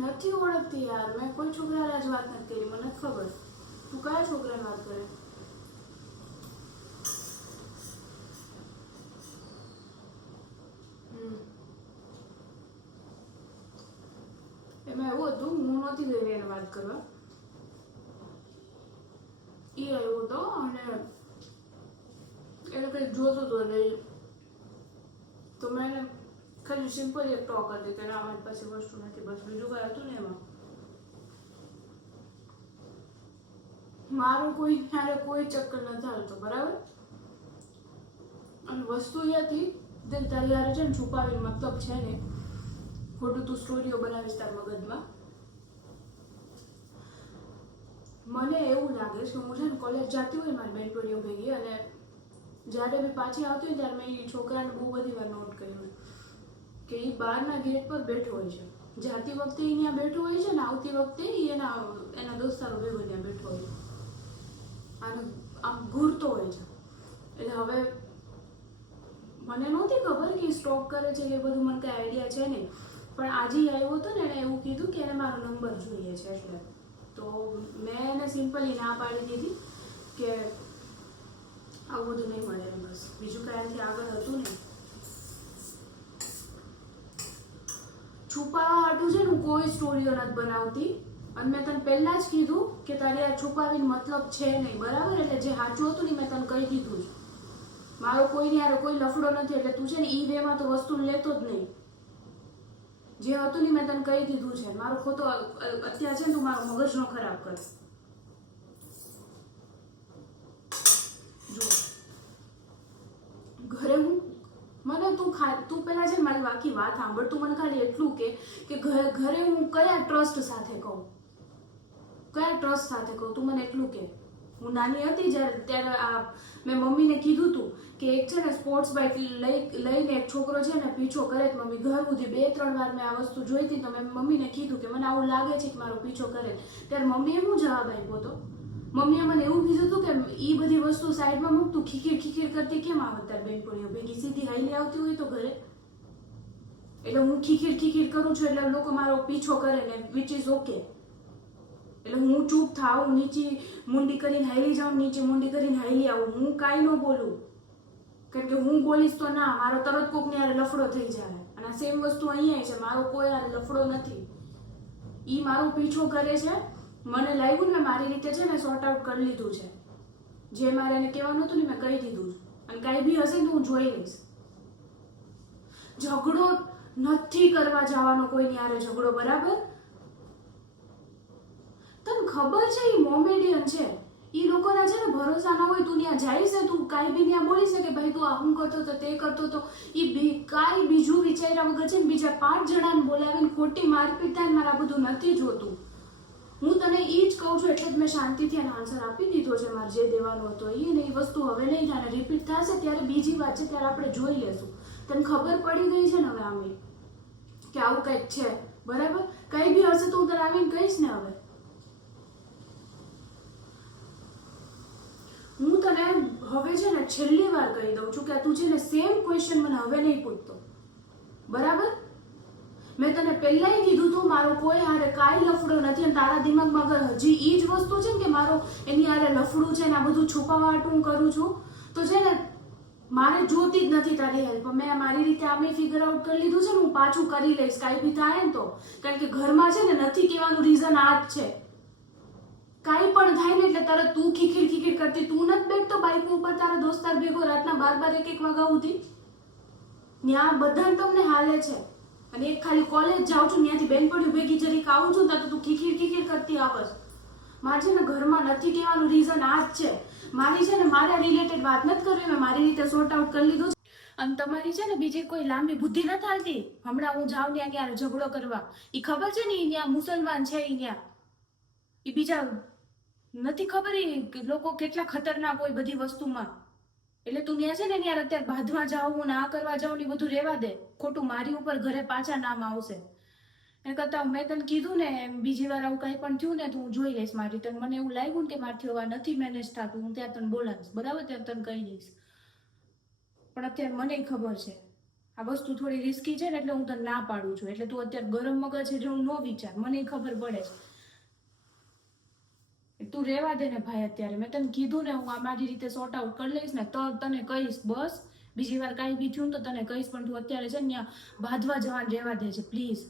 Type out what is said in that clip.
નથી ઓળખતી યાર, મેં કોઈ છોકરા આજ વાત નથી કરી, મને ખબર. તું કયા છોકરાની વાત કરે? એમાં એવું હતું, હું નહોતી ગઈ એને વાત કરવા. એ આવ્યો હતો અને એને કંઈક જોતું હતું એટલે તો મેં એને ખાલી સિમ્પલ એક ટોક હતી કે ના મારી પાસે વસ્તુ નથી, બસ બીજું કાંઈ હતું ને એમાં. મારું કોઈ ત્યારે કોઈ ચક્કર નથી હાલતો, બરાબર? અને વસ્તુ એ હતી દિલ તારી યાર છે ને છુપાવી મતલબ છે ને ખોટું તું સ્ટોરીઓ બનાવીશ તાર મગજમાં. મને એવું લાગે છે કે હું છે ને કોલેજ જતી હોય મારી બેનપણીઓ ભેગી અને જ્યારે બી પાછી આવતી હોય ત્યારે મેં એ છોકરાને બહુ બધી વાર નોટ કર્યું કે એ બહારના ગેટ પર બેઠો હોય છે. જાતી વખતે એ ત્યાં બેઠો હોય છે ને આવતી વખતે એના દોસ્તારો ભેગો ત્યાં બેઠો હોય અને આમ ઘૂરતો હોય છે. એટલે હવે મને નહોતી ખબર કે સ્ટોક કરે છે કે બધું, મને કઈ આઈડિયા છે નહીં. પણ આજે આવ્યો હતો ને એને એવું કીધું કે એને મારો નંબર જોઈએ છે એટલે તો મેં એને સિમ્પલી ના પાડી દીધી કે આવું બધું નહીં મળે એમ, બસ બીજું કાંઈથી આગળ હતું નહીં. છુપાવવા હાટું છે ને હું કોઈ સ્ટોરીઓ નથી બનાવતી અને મેં તને પહેલા જ કીધું કે તારે આ છુપાવીને મતલબ છે નહીં, બરાબર? એટલે જે સાચું હતું ને મેં તને કહી દીધું છે. મારો કોઈની હારે કોઈ લફડો નથી એટલે તું છે ને ઈ વેમાં તો વસ્તુ લેતો જ નહીં. જે હતું ને મેં તને કહી દીધું છે. મારો ખોટો અત્યારે છે ને તું મારો મગજનો ખરાબ કર. જો ઘરે હું મને તું પેલા છે ને મારી બાકી વાત સાંભળ. તું મને ખાલી એટલું કે ઘરે હું કયા ટ્રસ્ટ સાથે કહું, કયા ટ્રસ્ટ સાથે કહું, તું મને એટલું કે. હું નાની હતી ત્યારે મેં મમ્મીને કીધું હતું કે એક છે ને સ્પોર્ટ્સ બાઇક લઈને એક છોકરો છે ને પીછો કરે જ મમ્મી. ઘર સુધી 2-3 વાર મેં આ વસ્તુ જોઈ હતી તો મેં મમ્મીને કીધું કે મને આવું લાગે છે કે મારો પીછો કરે. ત્યારે મમ્મીએ શું જવાબ આપ્યો હતો? મમ્મીએ મને એવું કીધું હતું કે એ બધી વસ્તુ સાઈડમાં મૂક, તું ખીખીડ કરતી કેમ આવત તાર બેનપણીઓ ભેગી સીધી હાઈલી આવતી હોય તો ઘરે. એટલે હું ખીખીડ કરું છું એટલે લોકો મારો પીછો કરે ને વિચ ઇઝ ઓકે. એટલે હું ચૂપ થાઉં, નીચે મુંડી કરીને હાઈલી જાઉં, નીચે મુંડી કરીને હાઈલી આવું, હું કાંઈ ન બોલું. કારણ કે હું બોલીશ તો ના મારો તરત કોકની હારે લફડો થઈ જાય. અને આ સેમ વસ્તુ અહીંયા છે, મારો કોઈ હારે લફડો નથી. ઈ મારો પીછો કરે છે, મને લાગ્યું ને મારી રીતે છે ને સોર્ટ આઉટ કરી લીધું છે. જે મારે એને કહેવાનું હતું ને મેં કહી દીધું છે. અને કાંઈ બી હશે ને તો હું જોઈ લઈશ. ઝઘડો નથી કરવા જવાનો કોઈની હારે ઝઘડો, બરાબર? તને ખબર છે એ મોમેડિયન છે, એ લોકોના છે ને ભરોસા ના હોય. તું ત્યાં જઈશ ને તું કાંઈ બી ત્યાં બોલીશ ને કે ભાઈ તું આ હું કરતો તો તે કરતો તો એ કાંઈ બીજું વિચાર્યા વગર છે ને બીજા 5 જણાને બોલાવીને ખોટી મારપીટ થાય. મારે આ બધું નથી જોતું. હું તને એ જ કહું છું એટલે જ મેં શાંતિથી એનો આન્સર આપી દીધો છે. મારે જે દેવાનો હતો એ વસ્તુ હવે નહીં થાય. રિપીટ થશે ત્યારે બીજી વાત છે, ત્યારે આપણે જોઈ લેશું. તને ખબર પડી ગઈ છે ને હવે આમે કે આવું કંઈક છે, બરાબર? કંઈ બી હશે તો હું તને આવીને કહીશ ને. હવે હું તને હવે છે ને છેલ્લી વાર કહી દઉં છું કે તું છે ને સેમ ક્વેશ્ચન મને હવે નહીં પૂછતો, બરાબર? મેં તને પહેલાંય કીધું તું મારો કોઈ હારે કાંઈ લફડો નથી. અને તારા દિમાગમાં અગર હજી એ જ વસ્તુ છે ને કે મારો એની હારે લફડું છે ને આ બધું છુપાવવા હાટું હું કરું છું તો છે ને મારે જોતી જ નથી તારી હેલ્પ. મેં મારી રીતે આમે ફિગર આઉટ કરી લીધું છે ને, હું પાછું કરી લઈશ કાંઈ બી થાય ને તો. કારણ કે ઘરમાં છે ને નથી કહેવાનું રીઝન આ જ છે. કાંઈ પણ થાય ને એટલે તરત તું ખીખીડ કરતી. તું નથી બેઠતો બાઇક ઉપર તારા દોસ્તાર ભેગો રાતના 12-1 વાગ્યા સુધી? ત્યાં બધા તમને હાલે છે. અને એક ખાલી કોલેજ જાઉં છું ત્યાંથી બેનપણીઓ ભેગી જરીક આવું છું તો તું ખીખીડ કરતી આવસ. મારે છે ને ઘરમાં નથી કહેવાનું રીઝન આ જ છે. મારી છે ને મારા રિલેટેડ વાત નથી કરવી, મેં મારી રીતે સોર્ટ આઉટ કરી લીધું છે. અને તમારી છે ને બીજી કોઈ લાંબી બુદ્ધિ નથી હાલતી. હમણાં હું જાઉં ત્યાં ઝઘડો કરવા, એ ખબર છે ને એ ત્યાં મુસલમાન છે, એ ત્યાં એ બીજા નથી ખબર એ લોકો કેટલા ખતરનાક હોય બધી વસ્તુમાં. એટલે તું ત્યાં છે ને યાર અત્યારે બાંધવા જાઉં ને આ કરવા જાઉં ને બધું રહેવા દે. ખોટું મારી ઉપર ઘરે પાછા નામ આવશે. એ કરતા મેં તને કીધું ને બીજી વાર આવું કંઈ પણ થયું ને તો હું જોઈ લઈશ મારી રીતે. મને એવું લાગ્યું ને કે મારથી હવે નથી મેનેજ થતું, હું ત્યાં તને બોલાવીશ, બરાબર? ત્યાં તને કહી દઈશ. પણ અત્યારે મને ખબર છે આ વસ્તુ થોડી રિસ્કી છે ને એટલે હું તને ના પાડું છું. એટલે તું અત્યારે ગરમ મગજ છે જેવું ન વિચાર, મને ખબર પડે છે. તું રેવા દે ને ભાઈ. અત્યારે મેં તને કીધું ને, હું આ મારી રીતે સોર્ટ આઉટ કરી લઈશ ને તો તને કહીશ. બસ બીજી વાર કાંઈ બી થયું ને તો તને કહીશ, પણ તું અત્યારે છે ને ત્યાં બાંધવા જવાનું રહેવા દે છે પ્લીઝ.